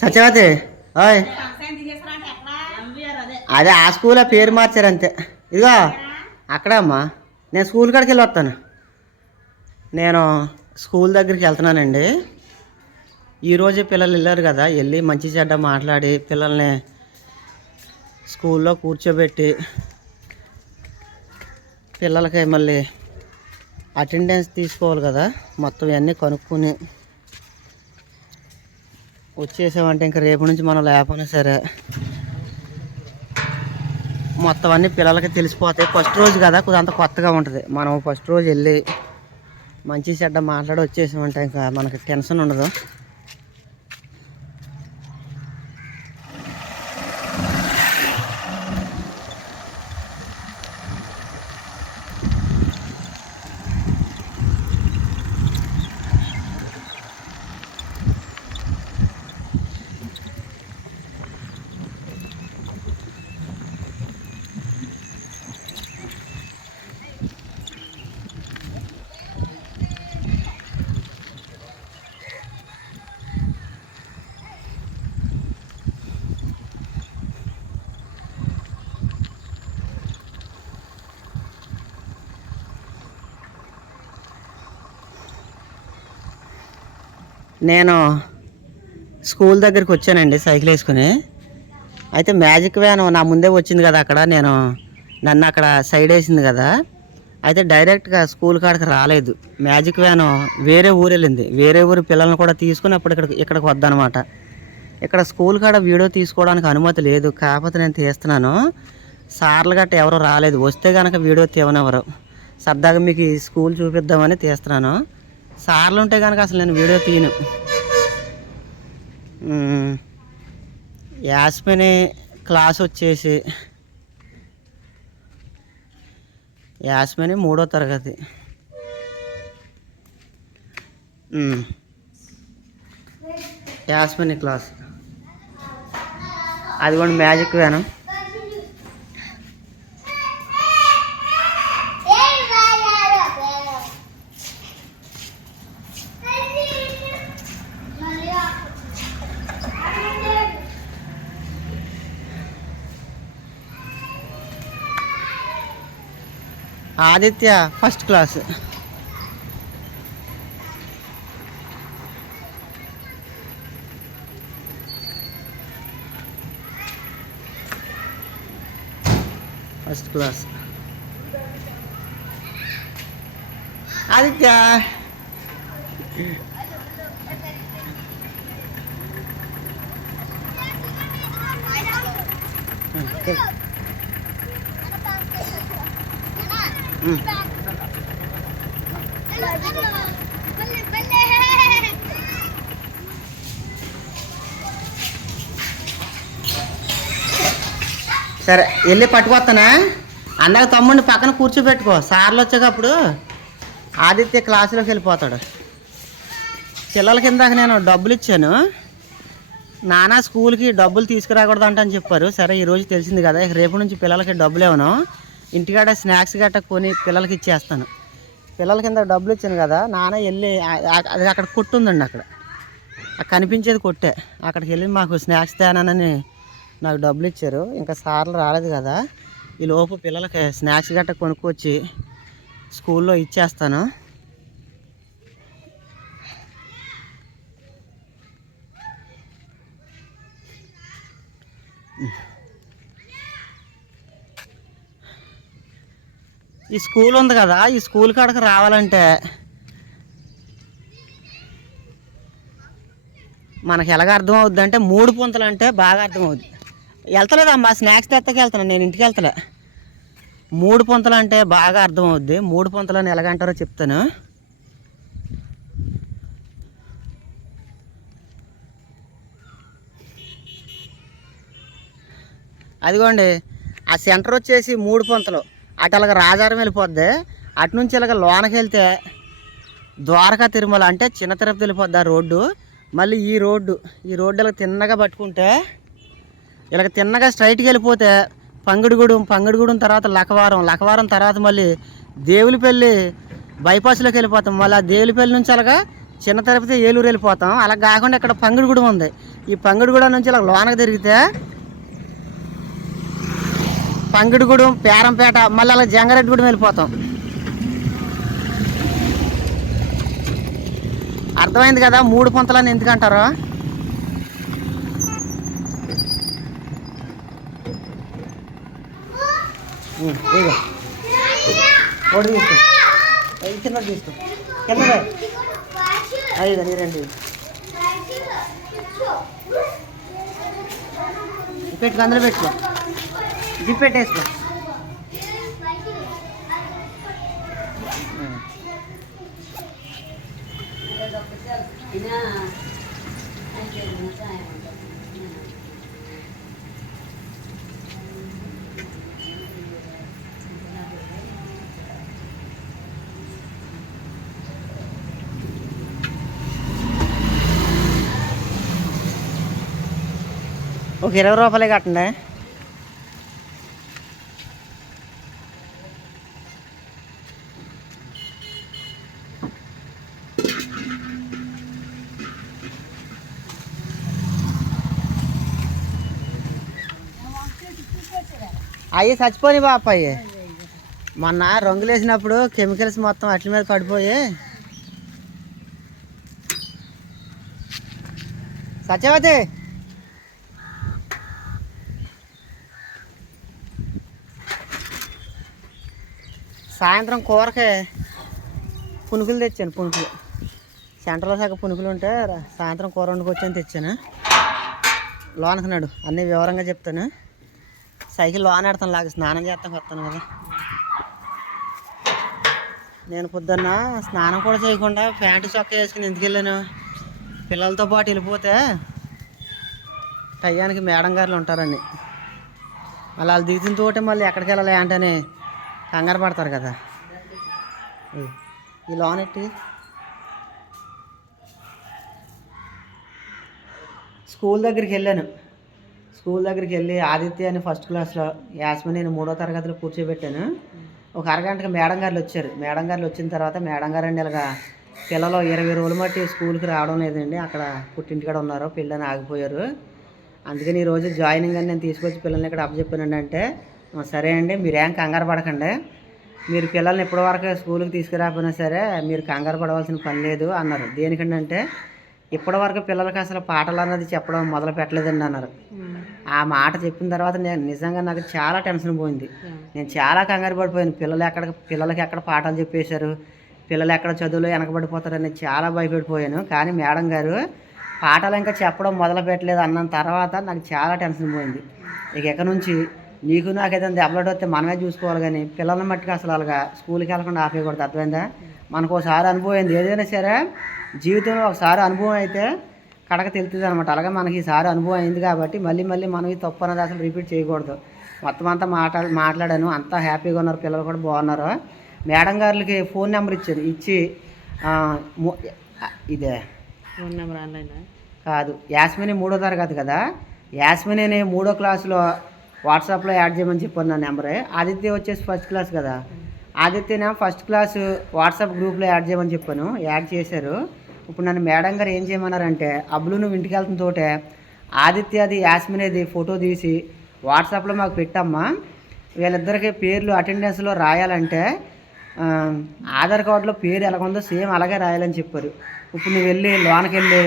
సత్యవతి ఓయ్. అదే ఆ స్కూల్ ఆ పేరు మార్చారు అంతే ఇదిగో అక్కడే అమ్మా. నేను స్కూల్ కాడికి వెళ్ళి వస్తాను. నేను స్కూల్ దగ్గరికి వెళ్తున్నానండి. ఈరోజే పిల్లలు వెళ్ళారు కదా వెళ్ళి మంచి చెడ్డ మాట్లాడి పిల్లల్ని స్కూల్లో కూర్చోబెట్టి పిల్లలకి మళ్ళీ అటెండెన్స్ తీసుకోవాలి కదా మొత్తం ఇవన్నీ కనుక్కొని వచ్చేసామంటే ఇంకా రేపు నుంచి మనం లేపనే సరే మొత్తం అన్ని పిల్లలకి తెలిసిపోతాయి. ఫస్ట్ రోజు కదా అంత కొత్తగా ఉంటుంది. మనం ఫస్ట్ రోజు వెళ్ళి మంచి చెడ్డ మాట్లాడి వచ్చేసామంటే ఇంకా మనకి టెన్షన్ ఉండదు. నేను స్కూల్ దగ్గరికి వచ్చానండి సైకిల్ వేసుకుని. అయితే మ్యాజిక్ వ్యాన్ నా ముందే వచ్చింది కదా అక్కడ నేను నన్ను అక్కడ సైడ్ వేసింది కదా. అయితే డైరెక్ట్గా స్కూల్ కాడికి రాలేదు. మ్యాజిక్ వ్యాన్ వేరే ఊరు వెళ్ళింది వేరే ఊరు పిల్లల్ని కూడా తీసుకుని అప్పుడు ఇక్కడ ఇక్కడికి వద్దనమాట ఇక్కడ స్కూల్ కాడ వీడియో తీసుకోవడానికి అనుమతి లేదు. కాకపోతే నేను తీస్తున్నాను. సార్లు గట్ట ఎవరు రాలేదు. వస్తే కనుక వీడియో తీవనెవరు సరదాగా మీకు ఈ స్కూల్ చూపిద్దామని తీస్తున్నాను. సార్లు ఉంటే కనుక అసలు నేను వీడియో తీయను. యాస్మిని క్లాస్ వచ్చేసి యాస్మిని మూడో తరగతి. యాస్మిని క్లాస్ అది కూడా magic Venu Aditya first class first class Aditya um. సరే వెళ్ళి పట్టుకొస్తానా అన్నకు తమ్ముడిని పక్కన కూర్చోబెట్టుకో. సార్లు వచ్చేటప్పుడు ఆదిత్య క్లాసులోకి వెళ్ళిపోతాడు. పిల్లల కిందాక నేను డబ్బులు ఇచ్చాను. నానా స్కూల్కి డబ్బులు తీసుకురాకూడదు అని చెప్పారు. సరే ఈరోజు తెలిసింది కదా రేపు నుంచి పిల్లలకి డబ్బులు ఇవ్వను. ఇంటికాడ స్నాక్స్ గట్ట కొని పిల్లలకి ఇచ్చేస్తాను. పిల్లల కింద డబ్బులు ఇచ్చాను కదా నాన్న వెళ్ళి అది అక్కడ కొట్టు ఉందండి అక్కడ. కనిపించేది కొట్టే. అక్కడికి వెళ్ళి మాకు స్నాక్స్ తేనానని నాకు డబ్బులు ఇచ్చారు. ఇంకా సార్లు రాలేదు కదా. ఈ లోపు పిల్లలకి స్నాక్స్ గట్ట కొనుక్కొచ్చి స్కూల్లో ఇచ్చేస్తాను. ఈ స్కూల్ ఉంది కదా ఈ స్కూల్ కాడకి రావాలంటే మనకి ఎలాగ అర్థం అవుద్ది అంటే మూడు పుంతలు అంటే బాగా అర్థమవుద్ది. వెళ్తలేదమ్మా స్నాక్స్ తెత్తకి వెళ్తాను నేను ఇంటికి వెళ్తలే. మూడు పుంతలు అంటే బాగా అర్థమవుద్ది. మూడు పుంతలు అని ఎలాగంటారో చెప్తాను. అదిగోండి ఆ సెంటర్ వచ్చేసి మూడు పొంతలు. అటు అలాగ రాజారం వెళ్ళిపోద్ది. అటు నుంచి ఇలాగ లోనకి వెళ్తే ద్వారకా తిరుమల అంటే చిన్న తిరుపతి వెళ్ళిపోద్ది ఆ రోడ్డు. మళ్ళీ ఈ రోడ్డు ఈ రోడ్డు ఇలా తిన్నగా పట్టుకుంటే ఇలాగ తిన్నగా స్ట్రైట్కి వెళ్ళిపోతే పంగుడుగూడెం పంగుడుగూడెం తర్వాత లకవారం లకవారం తర్వాత మళ్ళీ దేవులపల్లి బైపాస్లోకి వెళ్ళిపోతాం. మళ్ళీ ఆ దేవులపల్లి నుంచి అలాగా చిన్న తిరుపతి ఏలూరు వెళ్ళిపోతాం. అలా కాకుండా ఇక్కడ పంగుడుగూడెం ఉంది. ఈ పంగుడుగూడెం నుంచి ఇలా లోనకి తిరిగితే పంగిడిగూడెం పేరంపేట మళ్ళీ అలా జంగారెడ్డిగూడెం వెళ్ళిపోతాం. అర్థమైంది కదా మూడు పొంతలని ఎందుకంటారో? ఉం, పొడి తీసుకో. కింద తీసుకో. కింద రండి. పెట్టుకో అందులో పెట్టుకో జిప్ పెట్టేసుకో ఒక ఇరవై రూపాయలే కట్టండి. అయ్యి చచ్చిపోయి అయ్యి. మొన్న రంగులు వేసినప్పుడు కెమికల్స్ మొత్తం అట్ల మీద పడిపోయి. సత్యవతి! సాయంత్రం కూరకి పునుకులు తెచ్చాను పునుకులు. సెంటర్లో శాఖ పునుకులు ఉంటే సాయంత్రం కూర వండుకొచ్చాను తెచ్చాను. లోనకి నాడు అన్నీ వివరంగా చెప్తాను. సైకిల్ లోన ఆడతాను లాగా స్నానం చేస్తాం వస్తాను కదా. నేను పొద్దున్న స్నానం కూడా చేయకుండా ప్యాంటు చొక్కా వేసుకుని ఎందుకు వెళ్ళాను? పిల్లలతో పాటు వెళ్ళిపోతే టయానికి మేడం గారులు ఉంటారండి. మళ్ళీ వాళ్ళు దిగుతున్న తోటే మళ్ళీ ఎక్కడికి వెళ్ళాలి ఏంటని కంగారు పడతారు కదా. ఈ లోన్ ఎట్టి? స్కూల్ దగ్గరికి వెళ్ళాను. స్కూల్ దగ్గరికి వెళ్ళి ఆదిత్య అని ఫస్ట్ క్లాస్లో యాస్మిన్ నేను మూడో తరగతిలో కూర్చోబెట్టాను. ఒక అరగంటకి మేడం గారు వచ్చారు. మేడం గారు వచ్చిన తర్వాత మేడం గారు అండి ఇలాగా పిల్లలు ఇరవై రోజులు మట్టి స్కూల్కి రావడం లేదండి. అక్కడ పుట్టింటికాడ ఉన్నారు. పిల్లని ఆగిపోయారు. అందుకని ఈరోజు జాయినింగ్ అని నేను తీసుకొచ్చి పిల్లల్ని ఇక్కడ అప్పచెప్పానండి అంటే సరే అండి మీరేం కంగారు పడకండి. మీరు పిల్లల్ని ఇప్పటివరకు స్కూల్కి తీసుకురాకపోయినా సరే మీరు కంగారు పడవలసిన పని లేదు అన్నారు. దేనికండి అంటే ఇప్పటివరకు పిల్లలకి అసలు పాటలు అన్నది చెప్పడం మొదలు పెట్టలేదండి అన్నారు. ఆ మాట చెప్పిన తర్వాత నేను నిజంగా నాకు చాలా టెన్షన్ పోయింది. నేను చాలా కంగారు పడిపోయాను. పిల్లలు ఎక్కడ పిల్లలకి ఎక్కడ పాఠాలు చెప్పేశారు? పిల్లలు ఎక్కడ చదువులో వెనకబడిపోతారని చాలా భయపడిపోయాను. కానీ మేడం గారు పాఠాలు ఇంకా చెప్పడం మొదలు పెట్టలేదు అన్న తర్వాత నాకు చాలా టెన్షన్ పోయింది. ఇక ఎక్కడి నుంచి నీకు నాకు ఏదైనా దెబ్బలాట వస్తే మనమే చూసుకోవాలి కానీ పిల్లల మట్టుకు అసలు అలాగా స్కూల్కి వెళ్ళకుండా ఆపేయకూడదు. అర్థమైందా? మనకు ఒకసారి అనుభవం ఏదైనా సరే జీవితంలో ఒకసారి అనుభవం అయితే కడక తెలుస్తుంది అనమాట అలాగే మనకి ఈసారి అనుభవం అయింది కాబట్టి మళ్ళీ మళ్ళీ మనం ఈ తప్పు అనేది అసలు రిపీట్ చేయకూడదు. మొత్తం అంతా మాట్లాడి మాట్లాడాను. అంతా హ్యాపీగా ఉన్నారు. పిల్లలు కూడా బాగున్నారు. మేడం గారికి ఫోన్ నెంబర్ ఇచ్చాను ఇచ్చి ఇదే. Phone number online? కాదు. యాస్మిని మూడో తరగతి కదా? యాస్మిని మూడో క్లాస్లో వాట్సాప్లో యాడ్ చేయమని చెప్పాను నా నెంబరే. ఆదిత్య వచ్చేసి ఫస్ట్ క్లాస్ కదా? ఆదిత్యన ఫస్ట్ క్లాస్ వాట్సాప్ గ్రూప్లో యాడ్ చేయమని చెప్పాను. యాడ్ చేశారు. ఇప్పుడు నన్ను మేడం గారు ఏం చేయమన్నారంటే అబ్బులు నువ్వు ఇంటికి వెళ్తున్న తోటే ఆదిత్యది యాస్మినేది ఫోటో తీసి వాట్సాప్లో మాకు పెట్టమ్మా. వీళ్ళిద్దరికి పేర్లు అటెండెన్స్లో రాయాలంటే ఆధార్ కార్డులో పేరు ఎలా ఉందో సేమ్ అలాగే రాయాలని చెప్పారు. ఇప్పుడు నువ్వు వెళ్ళి లోనకి వెళ్ళి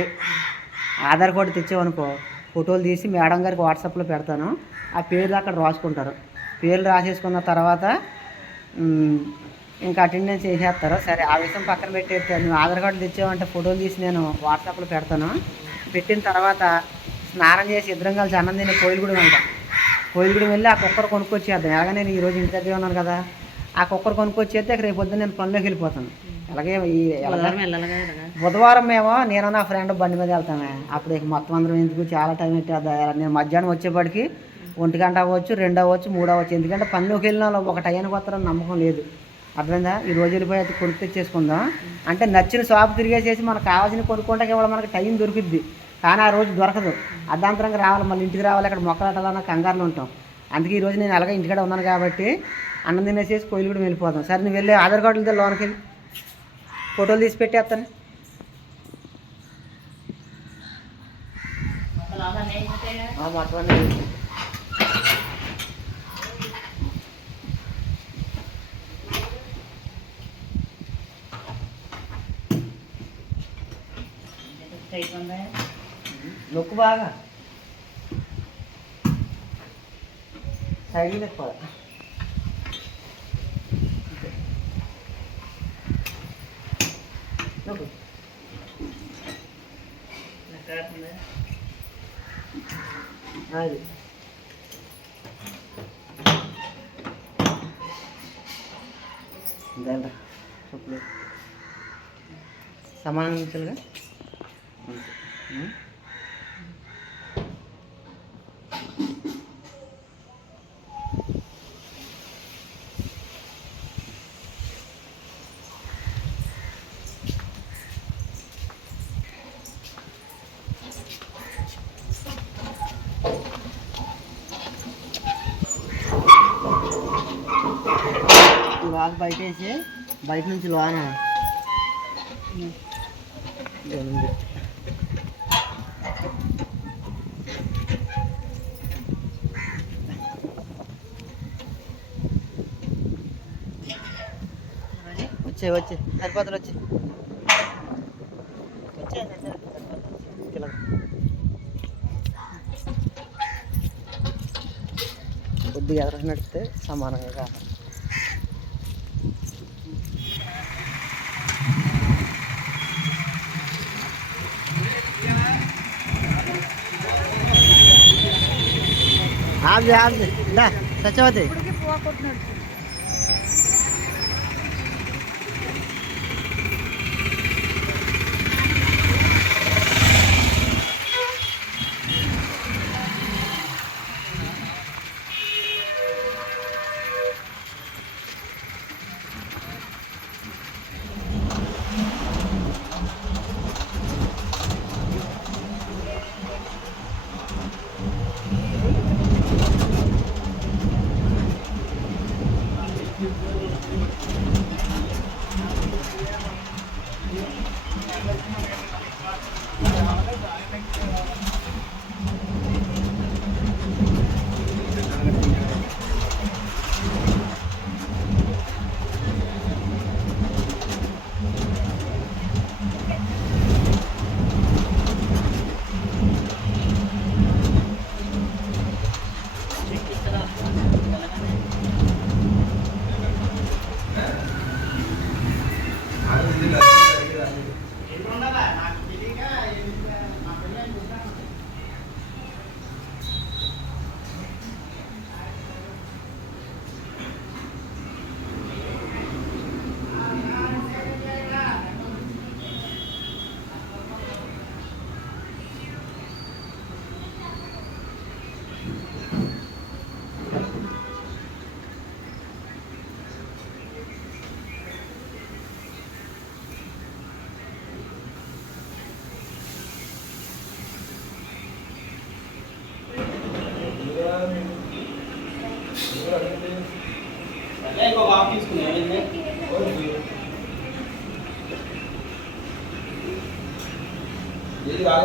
ఆధార్ కార్డు తెచ్చావనుకో ఫోటోలు తీసి మేడం గారికి వాట్సాప్లో పెడతాను. ఆ పేర్లు అక్కడ రాసుకుంటారు. పేర్లు రాసేసుకున్న తర్వాత ఇంకా అటెండెన్స్ వేసేస్తారు సరే ఆ విషయం పక్కన పెట్టేస్తే నువ్వు ఆధార్ కార్డు తెచ్చావంటే ఫోటోలు తీసి నేను వాట్సాప్లో పెడతాను. పెట్టిన తర్వాత స్నానం చేసి ఇద్దరం కలిసి అన్నం తిని కోయిలగూడెం వెళ్తాం కోయిలగూడెం వెళ్ళి ఆ కుక్కర్ కొనుక్కొచ్చేద్దాం. ఎలాగ నేను ఈరోజు ఇంటి దగ్గర ఉన్నాను కదా. ఆ కుక్కర్ కొనుక్కొచ్చేస్తే రేపు పొద్దున్న నేను పనిలోకి వెళ్ళిపోతాను. అలాగే ఈ బుధవారం మేము నేను నా ఫ్రెండ్ బండి మీద వెళ్తామే. అప్పుడు ఇక మొత్తం అందరం ఎందుకు చాలా టైం పెట్టేద్దా నేను మధ్యాహ్నం వచ్చేప్పటికి ఒంటి గంట అవ్వచ్చు రెండు అవ్వచ్చు మూడు అవ్వచ్చు. ఎందుకంటే పనిలోకి వెళ్ళిన వాళ్ళు ఒక టైంకి వస్తారని నమ్మకం లేదు. అర్థమైందా? ఈ రోజు వెళ్ళిపోయి అది కొనుక్కు తెచ్చేసుకుందాం. అంటే నచ్చిన షాప్ తిరిగేసేసి మనకు కావాల్సిన కొనుక్కుంటే ఇవాళ మనకి టైం దొరికిద్ది. కానీ ఆ రోజు దొరకదు. అర్ధాంతరంగా రావాలి. మళ్ళీ ఇంటికి రావాలి. అక్కడ మొక్కలాటాలన్న కంగారులు ఉంటాం. అందుకే ఈరోజు నేను అలాగే ఇంటికాడ ఉన్నాను కాబట్టి అన్నం తినేసేసి కోయిలు కూడా వెళ్ళిపోతాం సరే నువ్వు వెళ్ళి ఆధార్ కార్డులతో లోనకి వెళ్ళి. ఫోటోలు తీసి పెట్టేస్తాను. మొత్తం నొక్కు బాగా. సైడ్కి ఎక్కువ నొక్కు. అది. ఇందా ఈ వాకు బయట వేసి బయట నుంచి లోన దేవుని పెట్టి. వచ్చే వచ్చే సరిపోతుంది వచ్చి వచ్చే ఇలా. కొద్దిగా ఎదురు నడిపితే సమానంగా ಆಗ್ಲಿ ಇಲ್ಲ ಸಚಿವತಿ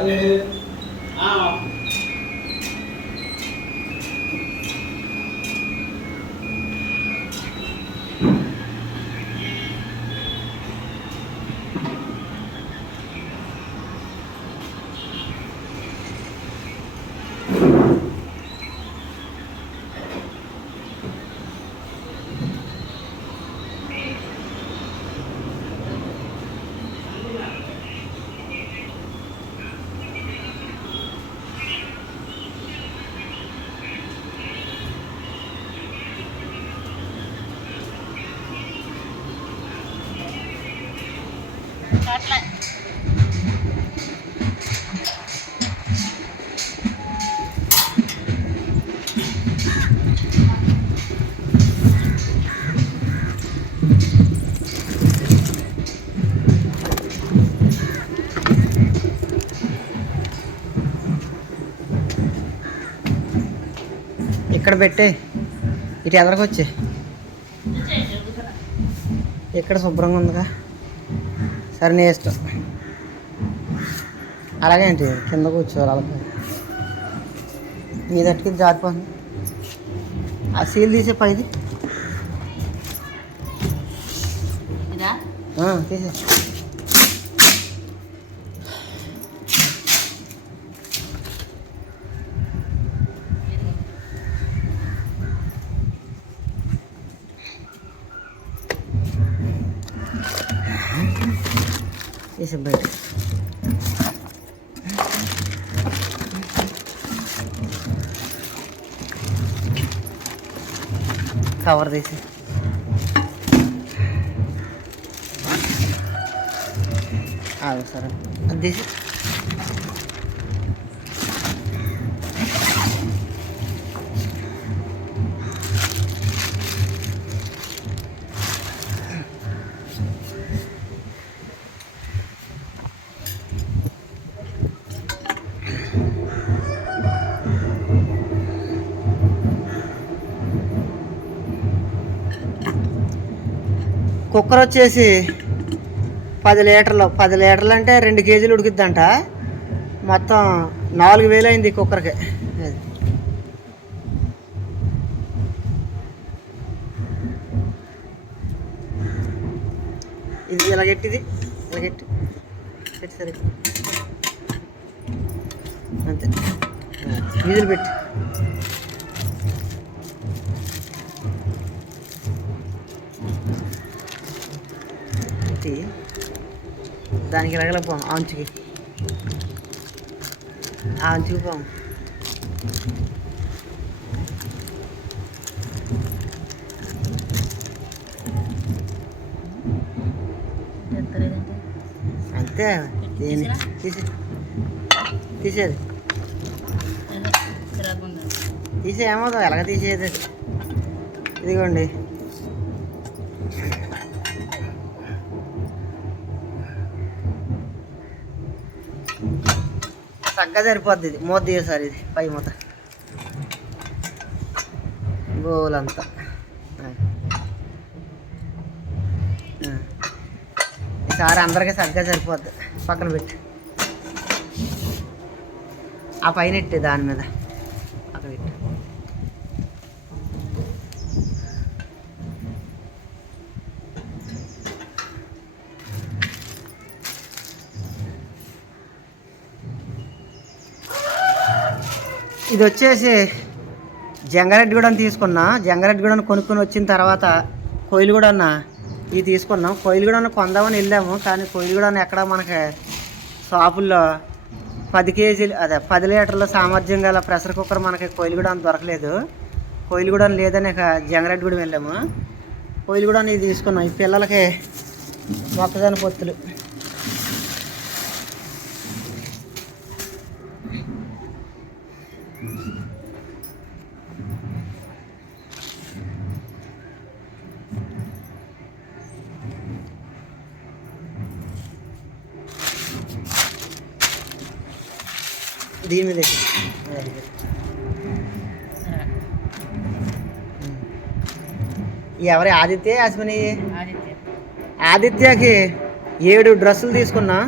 આજે పెట్టే. ఇటు ఎదరకు వచ్చి. ఇక్కడ శుభ్రంగా ఉందిగా. సరే నీ ఇష్టం. అలాగే ఏంటి? కింద కూర్చోవాలి అలాగే నీ దట్టుకి జారిపోతుంది. ఆ సీల్ తీసే పైది. తీసే కవర్ తీసి ఆగు సరే అది కుక్కర్ వచ్చేసి పది లీటర్లు పది లీటర్లు అంటే రెండు కేజీలు ఉడికిద్దంట మొత్తం నాలుగు వేలు అయింది కుక్కర్కి అది. ఇది ఇలాగెట్టిది పెట్టి దానికి రగలపోం ఆంచుకి ఆ అంచుకి పోం. అంతే. దేని తీసే తీసేది. తీసే ఏమవుతుంది? ఎలాగ తీసేది? ఇదిగోండి. చక్కగా సరిపోద్ది ఇది. మూత తీయసారి ఇది. పై మూత. గోలంతా. ఈసారి అందరికీ సరిగ్గా సరిపోద్ది. పక్కన పెట్టి. ఆ పైన ఎట్టి దాని మీద? పక్కన పెట్టి. ఇది వచ్చేసి జంగారెడ్డిగూడని తీసుకున్నా. జంగారెడ్డిగూడని కొనుక్కొని వచ్చిన తర్వాత కోయిలగూడన్న ఇది తీసుకున్నాం. కోయిలగూడెం కొందామని వెళ్ళాము. కానీ కోయిలగూడెం ఎక్కడ మనకి షాపుల్లో పది కేజీలు అదే పది లీటర్ల సామర్థ్యం గల ప్రెషర్ కుక్కర్ మనకి కోయిలగూడెం దొరకలేదు. కోయిలగూడెం లేదని ఇక జంగారెడ్డిగూడెం వెళ్ళాము. కోయిలగూడెం ఇది తీసుకున్నాం. ఈ పిల్లలకి మొక్కజొన్న పొత్తులు. దీని మీద ఎవరి ఆదిత్య అశ్విని ఆదిత్య. ఆదిత్యకి ఏడు డ్రెస్సులు తీసుకున్నా.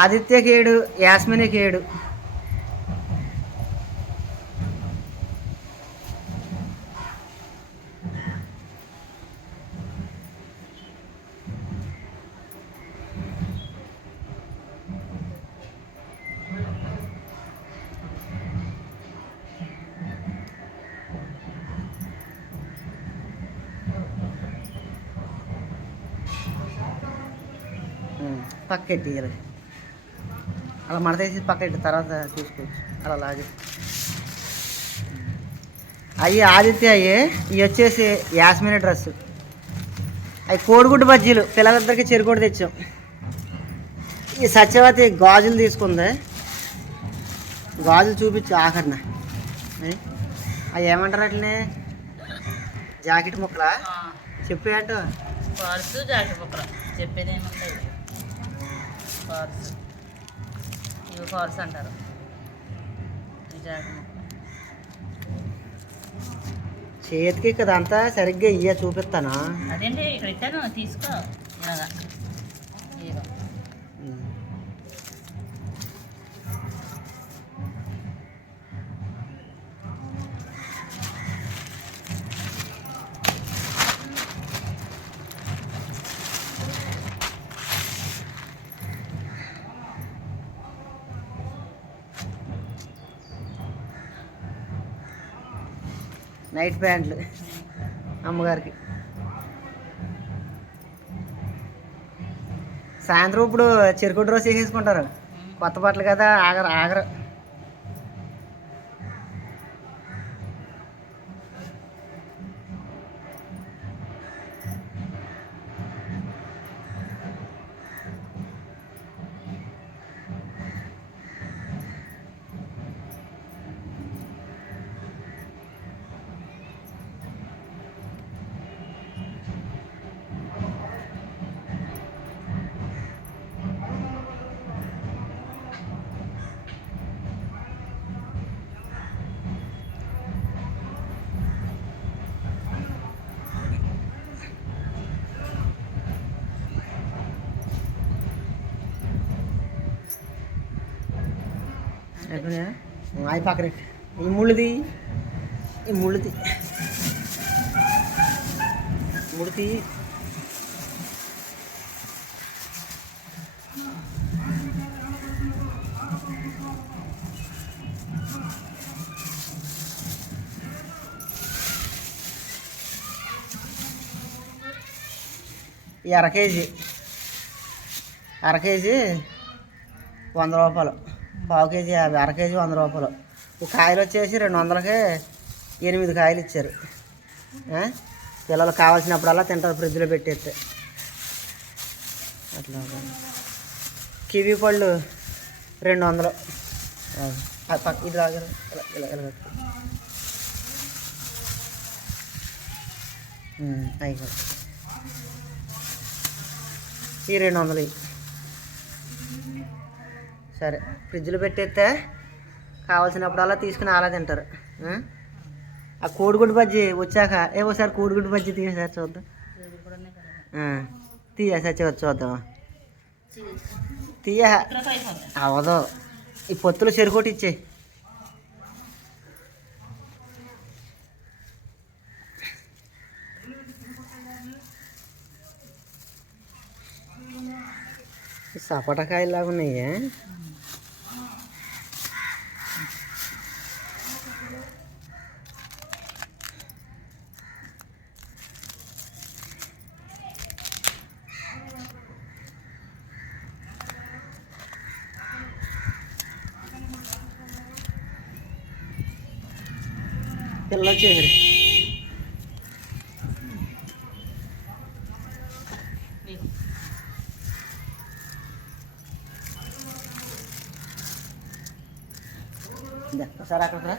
ఆదిత్యకి ఏడు యాస్మినికి ఏడు పక్కెట్టి ఇలా అలా మడతేసి పక్కెట్టి తర్వాత చూసుకోవచ్చు. అలా లాగే. అవి ఆదిత్య అయ్యి ఇవి వచ్చేసి యాస్మిన డ్రెస్. అవి కోడిగుడ్డు బజ్జీలు. పిల్లలిద్దరికి చెరుకోడు తెచ్చాం. ఈ సత్యవతి గాజులు తీసుకుంది. గాజులు చూపించు ఆఖరిన. అవి ఏమంటారు అట్లనే? జాకెట్ ముక్కలా? చెప్పేట పర్సు జాకెట్ ముక్కల. చెప్పేది ఏముంది పర్సు. ఇవి పర్స్ అంటారు చేతికి కదా అంతా సరిగ్గా ఇయ్య చూపిస్తాను అదేంటి ఇక్కడ ఇచ్చాను తీసుకో. ఇలాగా. నైట్ ప్యాంట్లు అమ్మగారికి. సాయంత్రం ఇప్పుడు చెరుకు డ్రెస్ వేసేసుకుంటారు కొత్త బట్టలు కదా ఆగరు ఆగరు. అయిపోయినా అయి పక్కన ఈ ముళ్ళుది ఈ ముళ్ళుది. ముడితి ఈ అర కేజీ. అర కేజీ వంద రూపాయలు. పావు కేజీ యాభై అర కేజీ వంద రూపాయలు. ఈ కాయలు వచ్చేసి రెండు వందలకి ఎనిమిది కాయలు ఇచ్చారు. పిల్లలు కావాల్సినప్పుడల్లా తింటారు ఫ్రిడ్జ్లో పెట్టేస్తే. అట్లా కివీ పళ్ళు రెండు వందలు. పక్క ఇది రాగల ఇలా ఇలా ఇలా అయిపోయి ఈ రెండు వందలు సరే ఫ్రిడ్జ్లో పెట్టేస్తే కావాల్సినప్పుడల్లా తీసుకుని అలా తింటారు. ఆ? కోడిగుడ్డు బజ్జీ వచ్చాక ఏ ఒకసారి కోడిగుడ్డు బజ్జీ తీయ సార్ చూద్దాం. ఇవి తీయ సార్ చూ- చూద్దాం. తీయ? అవదు. ఈ పొత్తులు చెరుకోటి ఇచ్చే లాగా ఉన్నాయి పిల్లలు చేసారు అక్కడ ఒకసారి అక్కడికి రా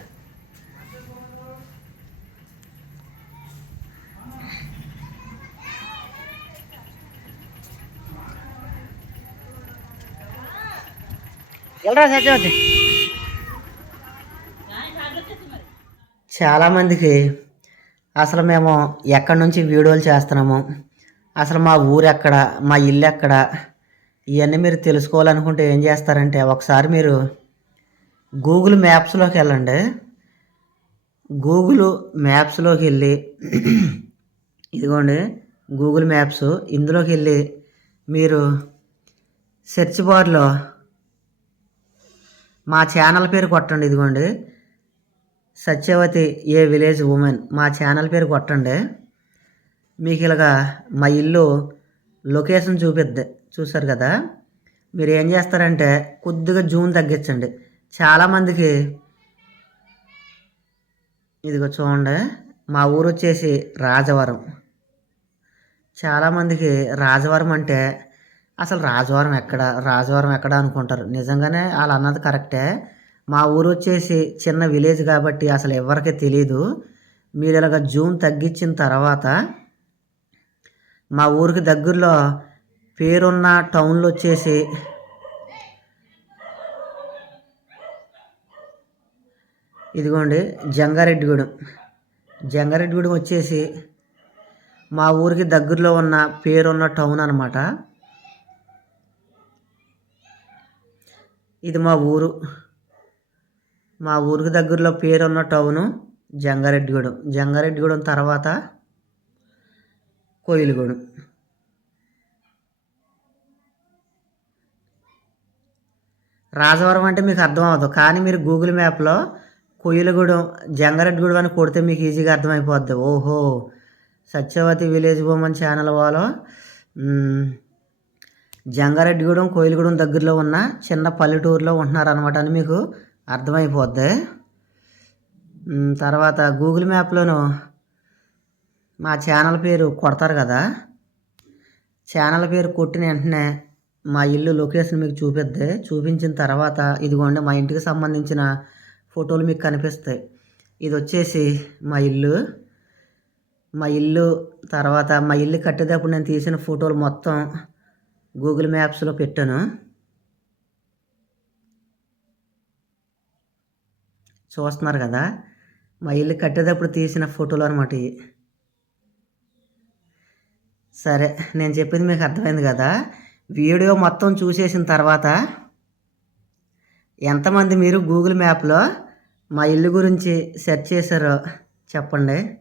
వెళ్ళరా సత్యవతి కానీ చార్జ్ వచ్చేసి మరి చాలామందికి అసలు మేము ఎక్కడి నుంచి వీడియోలు చేస్తున్నాము అసలు మా ఊరు ఎక్కడ మా ఇల్లు ఎక్కడ ఇవన్నీ మీరు తెలుసుకోవాలనుకుంటే ఏం చేస్తారంటే ఒకసారి మీరు గూగుల్ మ్యాప్స్లోకి వెళ్ళండి. గూగుల్ మ్యాప్స్లోకి వెళ్ళి ఇదిగోండి గూగుల్ మ్యాప్స్ ఇందులోకి వెళ్ళి మీరు సెర్చ్ బార్లో మా ఛానల్ పేరు కొట్టండి ఇదిగోండి. Satyavathi a village women? మా ఛానల్ పేరు కొట్టండి. మీకు ఇలాగా మా ఇల్లు లొకేషన్ చూపిద్ది. చూసారు కదా? మీరు ఏం చేస్తారంటే కొద్దిగా జూమ్ తగ్గించండి. చాలామందికి ఇదిగో చూడండి. మా ఊరు వచ్చేసి రాజవరం. చాలామందికి రాజవరం అంటే అసలు రాజవరం ఎక్కడ? రాజవరం ఎక్కడ అనుకుంటారు? నిజంగానే వాళ్ళు అన్నది కరెక్టే. మా ఊరు వచ్చేసి చిన్న విలేజ్ కాబట్టి అసలు ఎవరికి తెలియదు మీరు ఇలాగ జూమ్ తగ్గించిన తర్వాత మా ఊరికి దగ్గరలో పేరున్న టౌన్లు వచ్చేసి ఇదిగోండి జంగారెడ్డిగూడెం. జంగారెడ్డిగూడెం వచ్చేసి మా ఊరికి దగ్గరలో ఉన్న పేరున్న టౌన్ అనమాట ఇది మా ఊరు. మా ఊరికి దగ్గరలో పేరున్న టౌను జంగారెడ్డిగూడెం. జంగారెడ్డిగూడెం తర్వాత కోయిలగూడెం. రాజవరం అంటే మీకు అర్థం అవ్వదు. కానీ మీరు గూగుల్ మ్యాప్లో కొయ్యలగూడెం జంగారెడ్డిగూడెం అని కొడితే మీకు ఈజీగా అర్థమైపోద్ది. ఓహో సత్యవతి విలేజ్ బొమ్మన్ ఛానల్ వాళ్ళు జంగారెడ్డిగూడెం కోయిలగూడెం దగ్గరలో ఉన్న చిన్న పల్లెటూరులో ఉంటున్నారు అనమాట అని మీకు అర్థమైపోద్ది. తర్వాత గూగుల్ మ్యాప్లోను మా ఛానల్ పేరు కొడతారు కదా. ఛానల్ పేరు కొట్టిన వెంటనే మా ఇల్లు లొకేషన్ మీకు చూపిద్ది. చూపించిన తర్వాత ఇదిగోండి మా ఇంటికి సంబంధించిన ఫోటోలు మీకు కనిపిస్తాయి. ఇది వచ్చేసి మా ఇల్లు. మా ఇల్లు తర్వాత మా ఇల్లు కట్టేటప్పుడు నేను తీసిన ఫోటోలు మొత్తం గూగుల్ మ్యాప్స్లో పెట్టాను. చూస్తున్నారు కదా? మా ఇల్లు కట్టేటప్పుడు తీసిన ఫోటోలు అనమాట ఇవి. సరే నేను చెప్పింది మీకు అర్థమైంది కదా? వీడియో మొత్తం చూసేసిన తర్వాత ఎంతమంది మీరు గూగుల్ మ్యాప్లో మా ఇల్లు గురించి సెర్చ్ చేశారో చెప్పండి.